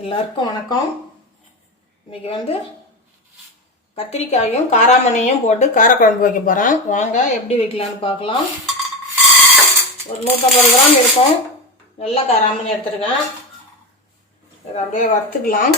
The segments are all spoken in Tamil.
எல்லாருக்கும் வணக்கம். இன்றைக்கி கத்திரிக்காயும் காராமணியும் போட்டு காரக்குழம்பு வைக்க போகிறேன். வாங்க எப்படி வைக்கலான்னு பார்க்கலாம். ஒரு 150 கிராம் இருக்கும். நல்ல காராமணி எடுத்துருக்கேன். இதை அப்படியே வறுத்துக்கலாம்.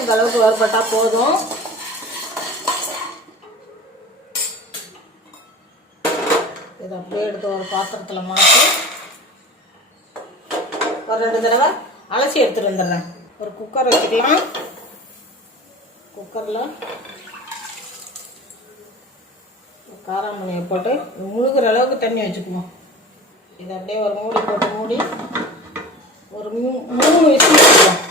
இந்த அளவுக்கு வறுபட்டால் போதும். இதை அப்படியே எடுத்து ஒரு பாத்திரத்தில் மாற்றி ஒரு 2 தடவை அலசி எடுத்துகிட்டு வந்துடுறேன். ஒரு குக்கர் வச்சுக்கலாம். குக்கரில் காராமணியை போட்டு முழுகிற அளவுக்கு தண்ணி வச்சுக்குவோம். இதை அப்படியே ஒரு மூடி போட்டு மூடி ஒரு 3 விசில் வச்சுக்கலாம்.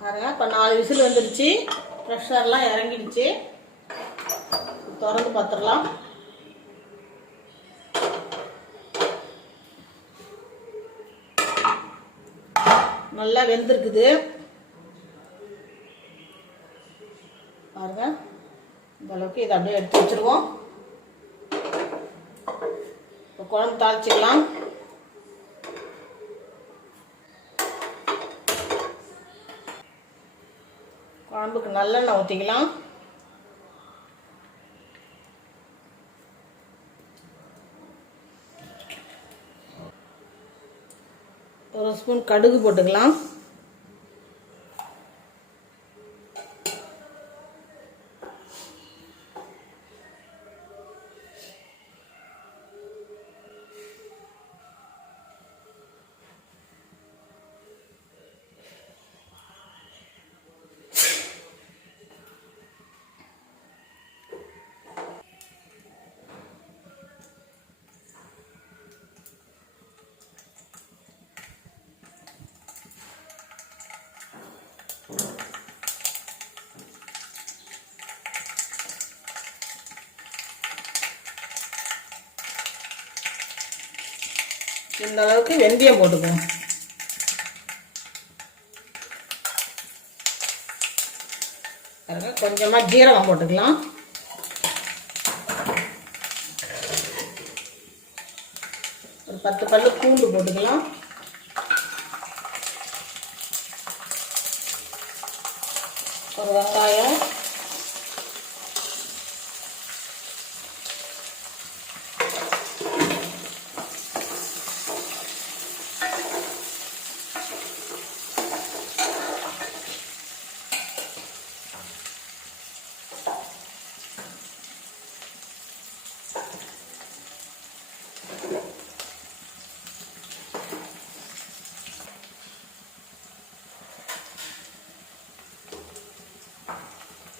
பாருங்க, இப்போ 4 விசில் வந்துடுச்சு. ப்ரெஷர்லாம் இறங்கிடுச்சு. திறந்து பார்த்துடலாம். நல்லா வெந்திருக்குது பாருங்க. இந்த அளவுக்கு இதை அப்படியே எடுத்து வச்சுருவோம். இப்போ குழம்பு தாளிச்சிக்கலாம். குழம்புக்கு நல்லெண்ணெய் ஊற்றிக்கலாம். ஒரு ஸ்பூன் கடுகு போட்டுக்கலாம். இந்த அளவுக்கு வெந்தயம் போட்டுக்குவோம். கொஞ்சமா ஜீரகம் போட்டுக்கலாம். ஒரு 10 பல்லு பூண்டு போட்டுக்கலாம். ஒரு வெங்காயம்,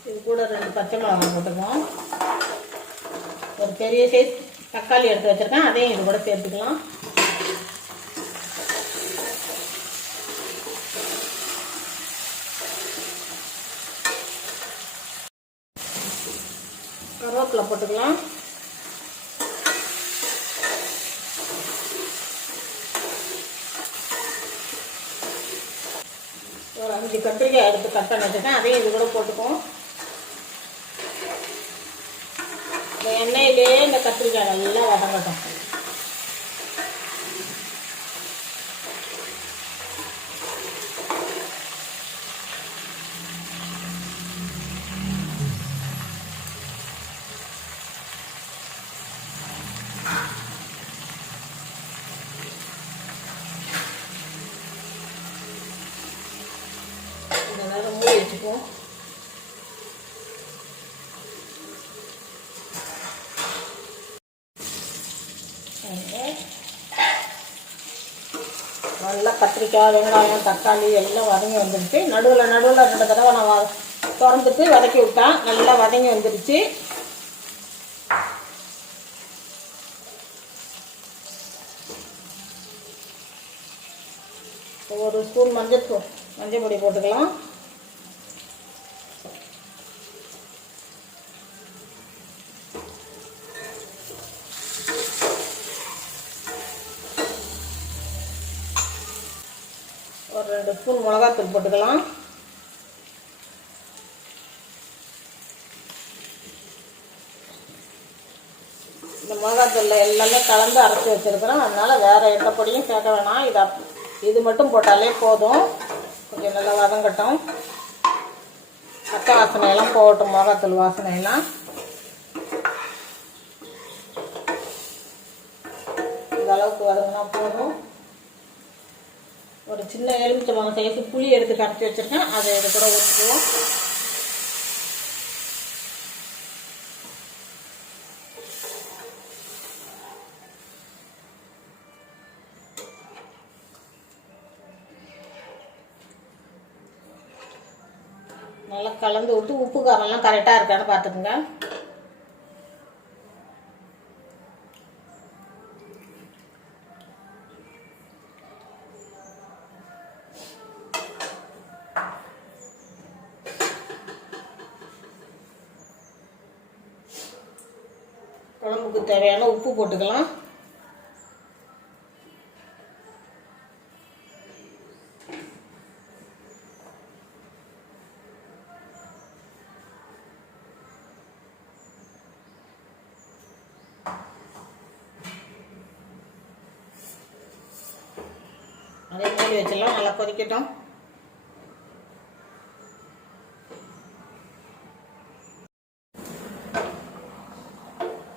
இது கூட 2 பச்சை மிளகாய் போட்டுக்குவோம். ஒரு பெரிய சைஸ் தக்காளி எடுத்து வச்சுருக்கேன். அதையும் இது கூட சேர்த்துக்கலாம். கருவேப்பிலை போட்டுக்கலாம். ஒரு 5 கத்திரிக்காய் எடுத்து கட் பண்ணி வச்சுருக்கேன். அதையும் இது கூட போட்டுக்குவோம். எண்ணெயிலே இந்த கத்திரிக்காய் நல்லா வதங்கட்டும். உப்பு, நல்லா கத்திரிக்காய், வெங்காயம், தக்காளி எல்லாம் வதங்கி வந்துடுச்சு. நடுவில் 2 தடவை நான் திறந்துட்டு வதக்கி விட்டேன். நல்லா வதங்கி வந்துடுச்சு. ஒரு ஸ்பூன் மஞ்சள் பொடி போட்டுக்கலாம். ஒரு 2 ஸ்பூன் மிளகாத்தூள் போட்டுக்கலாம். இந்த மிளகாத்தூளில் எல்லாமே கலந்து அரைச்சி வச்சுருக்கிறோம். அதனால் வேறு எந்த பொடியும் சேர்க்க வேணாம். இது மட்டும் போட்டாலே போதும். கொஞ்சம் நல்லா வதங்கட்டும். பச்சை வாசனையெல்லாம் போகட்டும், மிளகாத்தூள் வாசனையெல்லாம். இந்த அளவுக்கு வதங்கினா போதும். ஒரு சின்ன எலுமிச்சம்பழம் சைஸு புளி எடுத்து கரைச்சி வச்சுருக்கேன். அதை இது கூட ஊற்றிக்குவோம். நல்லா கலந்து விட்டு உப்பு காரம்லாம் கரெக்டாக இருக்கான்னு பார்த்துக்குங்க. குழம்புக்கு தேவையான உப்பு போட்டுக்கலாம். அதே மூடி வச்சிடலாம். நல்லா கொதிக்கட்டும்.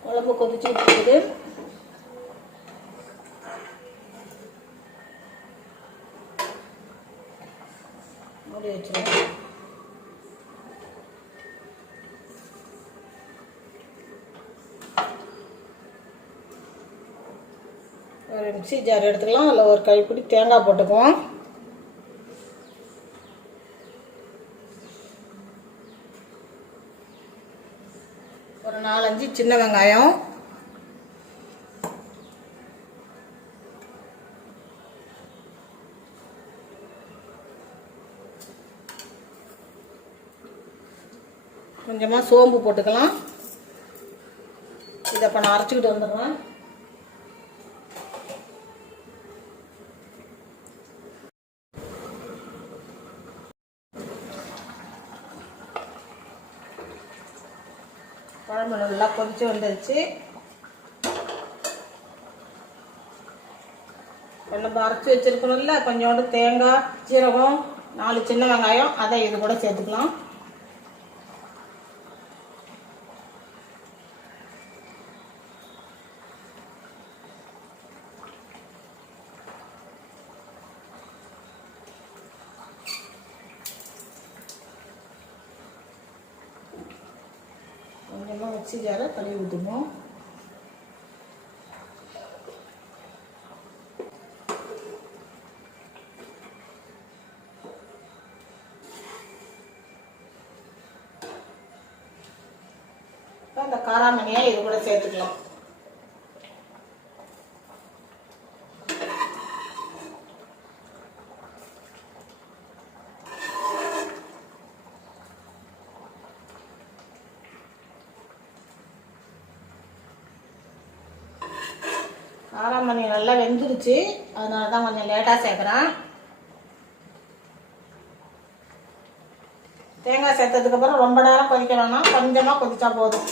குழம்பு கொதிச்சுட்டு இருக்குது. மூடி வச்சிடலாம். ஒரு மிக்ஸி ஜார் எடுத்துக்கலாம். அதில் ஒரு கைப்பிடி தேங்காய் போட்டுக்குவோம். ஒரு 4-5 சின்ன வெங்காயம், கொஞ்சமாக சோம்பு போட்டுக்கலாம். இதை இப்போ நான் அரைச்சிக்கிட்டு வந்துடுறேன். குழம்பு நல்லா கொதிச்சு வந்துடுச்சு. நம்ம அரைச்சி வச்சிருக்கணும்ல, கொஞ்சோண்டு தேங்காய், சீரகம், 4 சின்ன வெங்காயம், அதை இது கூட சேர்த்துக்கலாம். கொஞ்சமாக மிக்ஸி ஜாரை கழுவி ஊற்றுவோம். இந்த காராமணியை இது கூட சேர்த்துக்கலாம். காராமணி நல்லா வெந்துருச்சு. அதனால தான் கொஞ்சம் லேட்டாக சேர்க்குறேன். தேங்காய் சேர்த்ததுக்கப்புறம் ரொம்ப நேரம் கொதிக்க வேணாம், கொஞ்சமாக கொதிச்சா போதும்.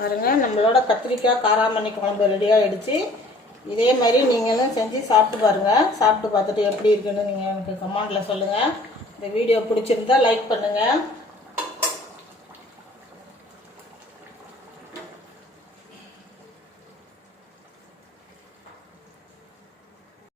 பாருங்க, நம்மளோட கத்திரிக்காய் காராமணி குழம்பு ரெடி ஆகிடுச்சு. இதே மாதிரி நீங்களும் செஞ்சு சாப்பிட்டு பாருங்கள். சாப்பிட்டு பார்த்துட்டு எப்படி இருக்குன்னு நீங்கள் எனக்கு கமெண்டில் சொல்லுங்கள். இந்த வீடியோ பிடிச்சிருந்தா லைக் பண்ணுங்கள்.